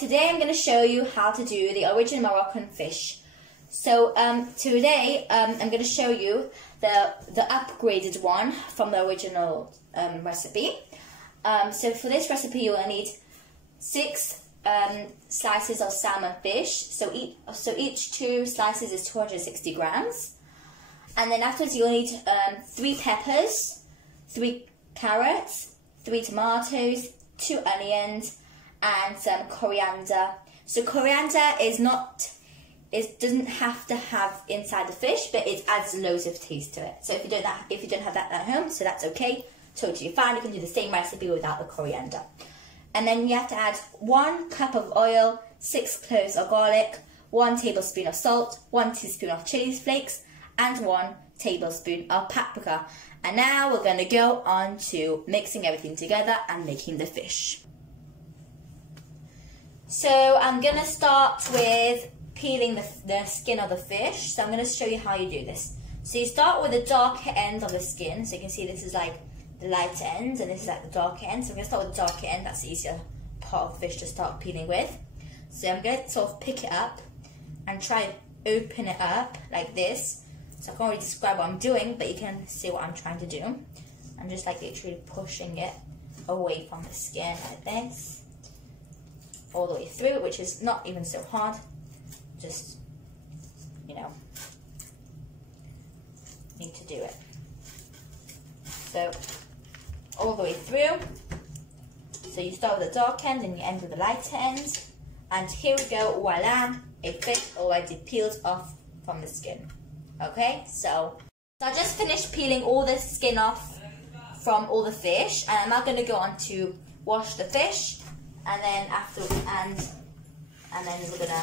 today I'm going to show you how to do the original Moroccan fish. So today I'm going to show you the upgraded one from the original recipe. So for this recipe you will need 6 slices of salmon fish. So each 2 slices is 260 grams. And then afterwards you'll need 3 peppers, 3 carrots, 3 tomatoes, 2 onions, and some coriander. So coriander doesn't have to have inside the fish, but it adds loads of taste to it. So if you don't have that at home, so that's okay, totally fine. You can do the same recipe without the coriander. And then you have to add 1 cup of oil, 6 cloves of garlic, 1 tablespoon of salt, 1 teaspoon of chili flakes, and 1 tablespoon of paprika. And now we're going to go on to mixing everything together and making the fish. So I'm going to start with peeling the skin of the fish. So I'm going to show you how you do this. So you start with the darker end of the skin. So you can see this is like the light end and this is like the darker end. So I'm going to start with the darker end. That's the easier part of the fish to start peeling with. So I'm going to sort of pick it up and try and open it up like this. So I can't really describe what I'm doing, but you can see what I'm trying to do. I'm just like literally pushing it away from the skin like this, all the way through, which is not even so hard. Just, you know, need to do it. So all the way through. So you start with the dark end and you end with the lighter end. And here we go, voila, a fish already peeled off from the skin. Okay, so I just finished peeling all the skin off from all the fish, and I'm now going to go on to wash the fish, and then then we're gonna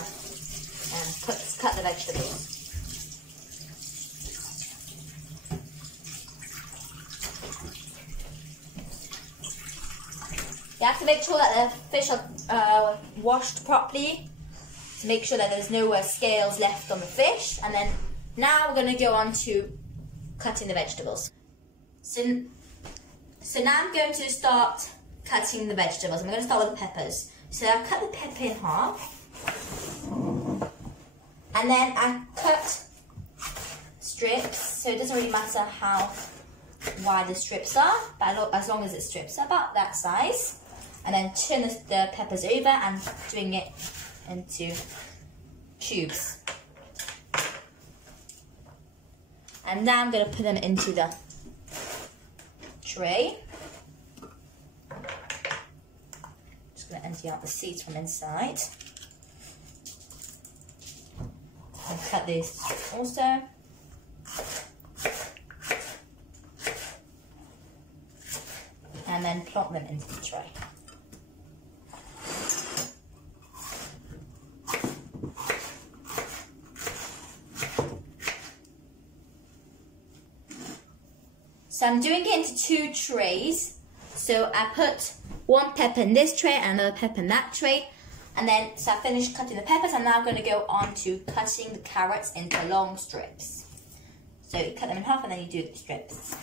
cut the vegetables. You have to make sure that the fish are washed properly to make sure that there's no scales left on the fish. And then now we're going to go on to cutting the vegetables. So now I'm going to start cutting the vegetables. I'm going to start with the peppers. So I cut the pepper in half, and then I cut strips. So it doesn't really matter how wide the strips are, but as long as it strips about that size. And then turn the peppers over and doing it into cubes. And now I'm going to put them into the tray. Just going to empty out the seeds from inside. And cut these also. And then plop them into the tray. So I'm doing it into 2 trays. So I put 1 pepper in this tray and another pepper in that tray. And then, so I finished cutting the peppers. I'm now going to go on to cutting the carrots into long strips. So you cut them in half and then you do the strips.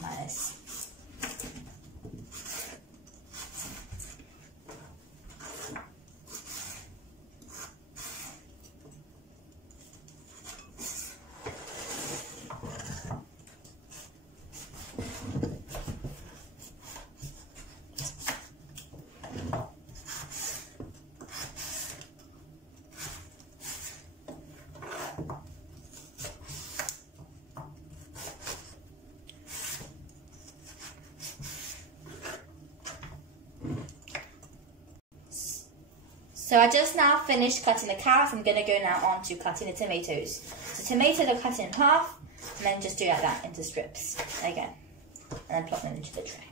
Nice. So I just now finished cutting the carrots. I'm going to go now on to cutting the tomatoes. So tomatoes are cut in half, and then just do like that into strips again. And then plop them into the tray.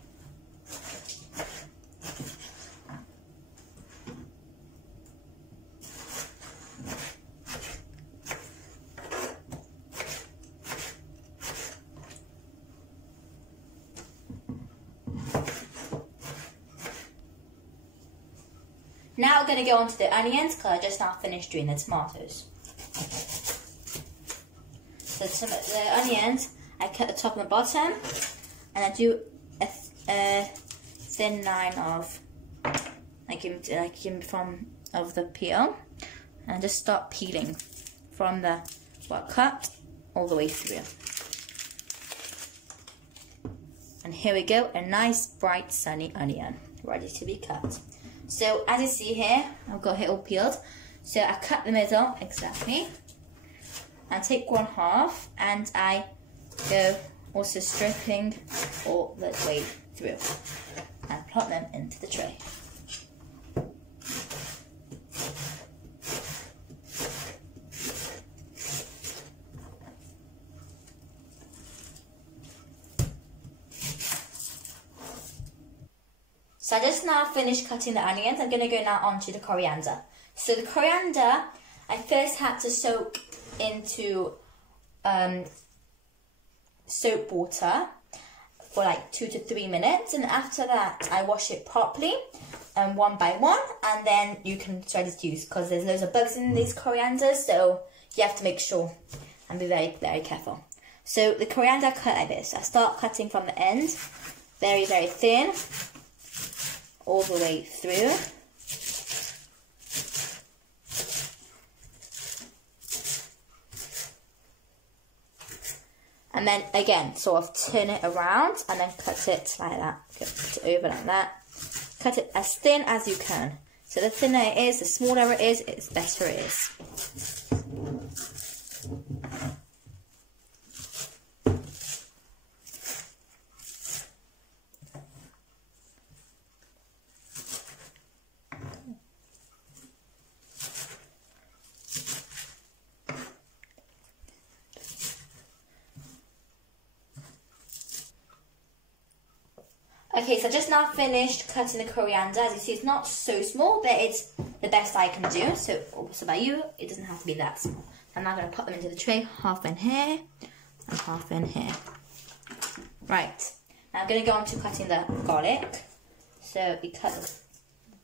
Now we're going to go on to the onions, because I just now finished doing the tomatoes. So the onions, I cut the top and the bottom, and I do a thin line of of the peel, and just start peeling from the cut all the way through. And here we go, a nice bright sunny onion ready to be cut. So as you see here, I've got it all peeled. So I cut the middle exactly, and take one half, and I go also stripping all the way through and plot them into the tray. So I just now finished cutting the onions. I'm going to go now on to the coriander. So the coriander, I first had to soak into soap water for like 2 to 3 minutes, and after that I wash it properly one by one, and then you can try to use, because there's loads of bugs in these corianders, so you have to make sure and be very, very careful. So the coriander I cut like this. I start cutting from the end, very, very thin, all the way through. And then again, sort of turn it around and then cut it like that. Cut it over like that. Cut it as thin as you can. So the thinner it is, the smaller it is, it's better it is. Okay, so I just now finished cutting the coriander. As you see, it's not so small, but it's the best I can do. So also by you, it doesn't have to be that small. I'm now going to put them into the tray, half in here and half in here. Right, now I'm going to go on to cutting the garlic. So we cut the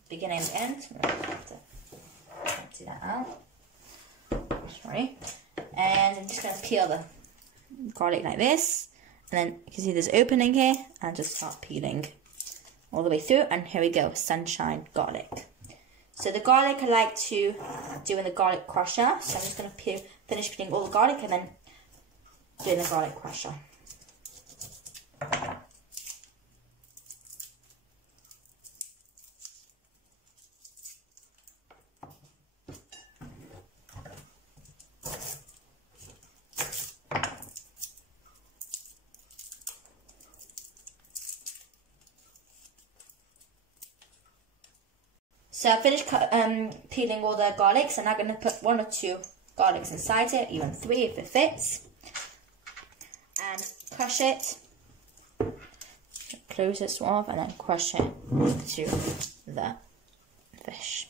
beginning and the end. I have to empty that out. Sorry. And I'm just going to peel the garlic like this. And then you can see there's an opening here, and just start peeling all the way through. And here we go, sunshine garlic. So the garlic I like to do in the garlic crusher. So I'm just going to finish peeling all the garlic and then doing the garlic crusher. So I finished peeling all the garlics, and I'm going to put 1 or 2 garlics inside it, even 3 if it fits, and crush it. Close it off, and then crush it into the fish.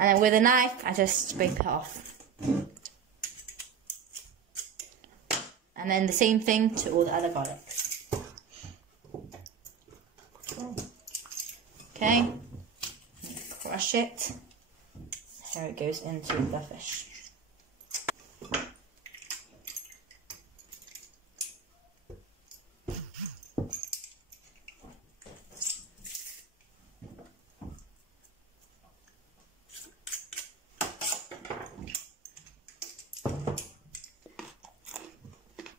And then with a knife, I just scrape it off. And then the same thing to all the other garlics. Okay, crush it. Here it goes into the fish.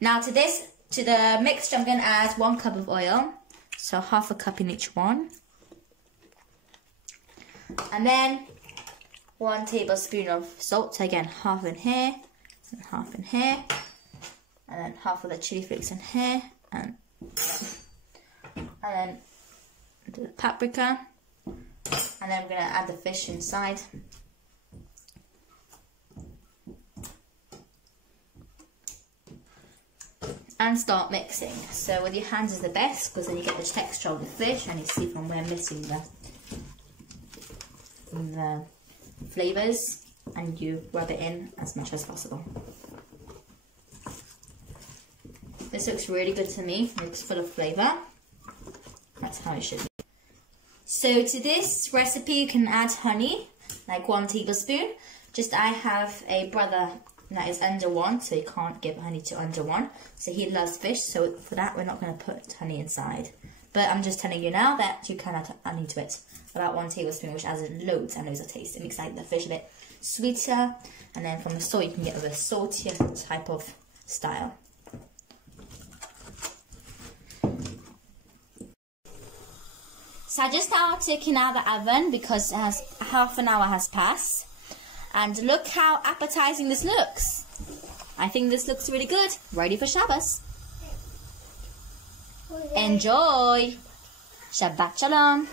Now to the mixture, I'm going to add 1 cup of oil, so half a cup in each one. And then 1 tablespoon of salt, so again half in here, and half in here, and then half of the chili flakes in here, and then the paprika, and then I'm going to add the fish inside. And start mixing. So with your hands is the best, because then you get the texture of the fish, and you see from where I'm missing the flavours, and you rub it in as much as possible. This looks really good to me. It looks full of flavour. That's how it should be. So to this recipe you can add honey, like 1 tablespoon. Just I have a brother that is under 1, so he can't give honey to under 1. So he loves fish, so for that we're not going to put honey inside. But I'm just telling you now that you can add honey to it. About 1 tablespoon, which adds loads and loads of taste. It makes like the fish a bit sweeter. And then from the salt, you can get a saltier type of style. So I just now taken out the oven because it has half an hour has passed. And look how appetizing this looks. I think this looks really good. Ready for shabbos. Enjoy. Shabbat shalom.